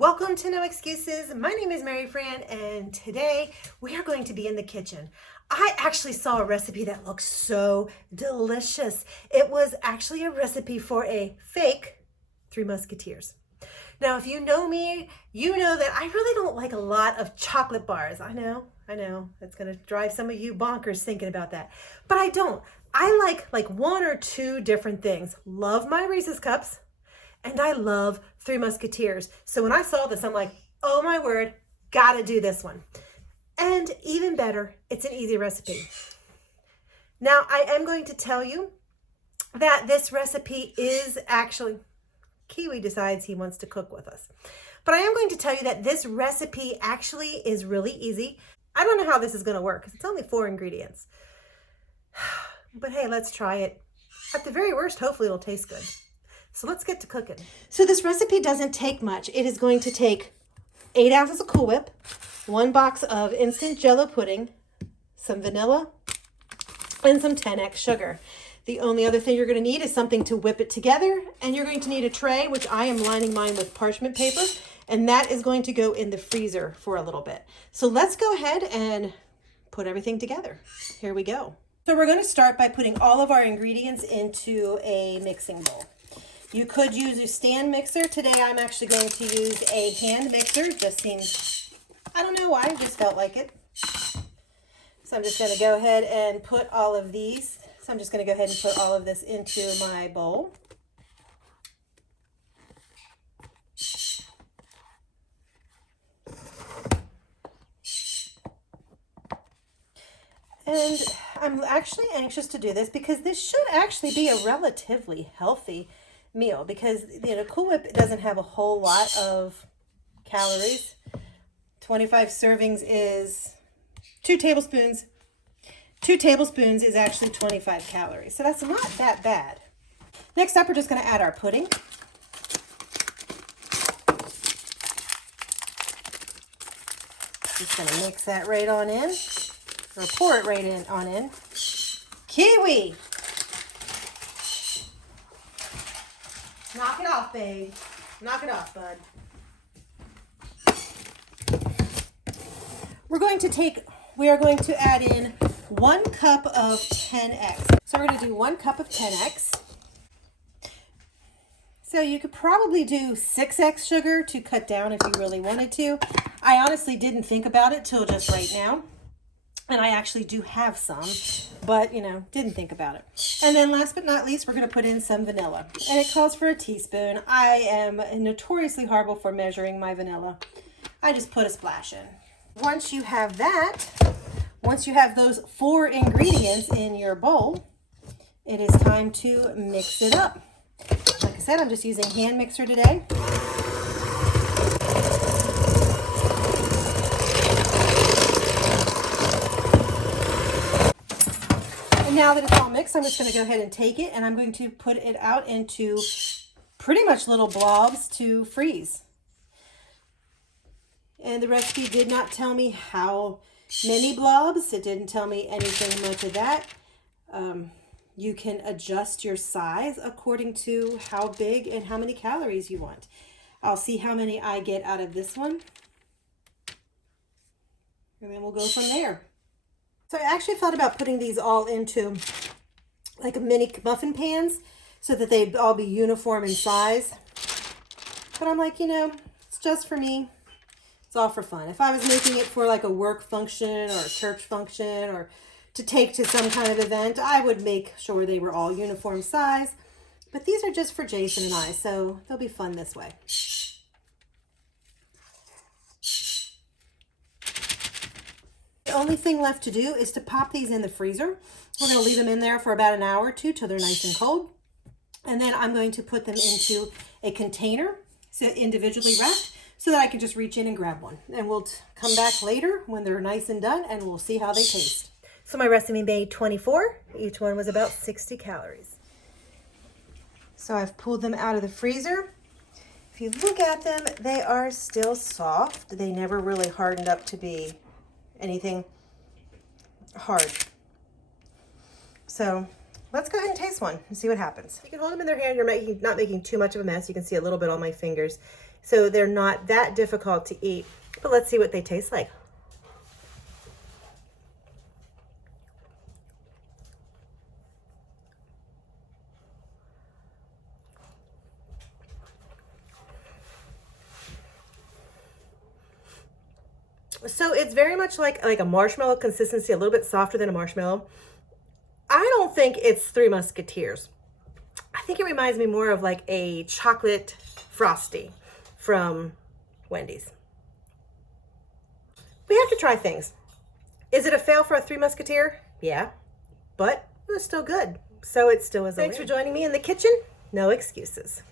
Welcome to No Excuses. My name is Mary Fran, and today we are going to be in the kitchen. I actually saw a recipe that looks so delicious. It was actually a recipe for a fake Three Musketeers. Now, if you know me, you know that I really don't like a lot of chocolate bars. I know, that's gonna drive some of you bonkers thinking about that. But I don't. I like one or two different things. Love my Reese's Cups, and I love Three Musketeers. So when I saw this, I'm like, oh my word, gotta do this one. And even better, it's an easy recipe. Now, I am going to tell you that this recipe is actually, Kiwi decides he wants to cook with us. But I am going to tell you that this recipe actually is really easy. I don't know how this is gonna work because it's only 4 ingredients. But hey, let's try it. At the very worst, hopefully it'll taste good. So let's get to cooking. So this recipe doesn't take much. It is going to take 8 ounces of Cool Whip, 1 box of instant Jell-O pudding, some vanilla, and some 10x sugar. The only other thing you're going to need is something to whip it together, and you're going to need a tray, which I am lining mine with parchment paper, and that is going to go in the freezer for a little bit. So let's go ahead and put everything together. Here we go. So we're going to start by putting all of our ingredients into a mixing bowl. You could use a stand mixer. Today I'm actually going to use a hand mixer. It just seems, I don't know why, I just felt like it. So I'm just going to go ahead and put all of these. So I'm just going to go ahead and put all of this into my bowl. And I'm actually anxious to do this because this should actually be a relatively healthy meal because, you know, Cool Whip doesn't have a whole lot of calories. 25 servings is 2 tablespoons. 2 tablespoons is actually 25 calories. So that's not that bad. Next up, we're just going to add our pudding. Just going to mix that right on in, or pour it right in. Kiwi! Knock it off, babe. Knock it off, bud. We are going to add in 1 cup of 10x. So we're going to do 1 cup of 10x. So you could probably do 6x sugar to cut down if you really wanted to. I honestly didn't think about it till just right now. And I actually do have some, but, you know, didn't think about it. And then last but not least, we're going to put in some vanilla. And it calls for a teaspoon. I am notoriously horrible for measuring my vanilla. I just put a splash in. Once you have that, once you have those 4 ingredients in your bowl, it is time to mix it up. Like I said, I'm just using hand mixer today. Now that it's all mixed, I'm just going to go ahead and take it and I'm going to put it out into pretty much little blobs to freeze. And the recipe did not tell me how many blobs. It didn't tell me anything much of that. You can adjust your size according to how big and how many calories you want. I'll see how many I get out of this one. And then we'll go from there. So I actually thought about putting these all into like a mini muffin pans so that they'd all be uniform in size. But I'm like, you know, it's just for me. It's all for fun. If I was making it for like a work function or a church function or to take to some kind of event, I would make sure they were all uniform size. But these are just for Jason and I, so they'll be fun this way. The only thing left to do is to pop these in the freezer. We're going to leave them in there for about an hour or 2 till they're nice and cold. And then I'm going to put them into a container, so individually wrapped, so that I can just reach in and grab one. And we'll come back later when they're nice and done and we'll see how they taste. So my recipe made 24. Each one was about 60 calories. So I've pulled them out of the freezer. If you look at them, they are still soft. They never really hardened up to be anything hard. So let's go ahead and taste one and see what happens. You can hold them in their hand. You're not making too much of a mess. You can see a little bit on my fingers. So they're not that difficult to eat. But let's see what they taste like. So it's very much like a marshmallow consistency, a little bit softer than a marshmallow. I don't think it's Three Musketeers. I think it reminds me more of like a chocolate frosty from Wendy's. We have to try things. Is it a fail for a Three Musketeer? Yeah, but it was still good. So it still is a win. Thanks for joining me in the kitchen. No excuses.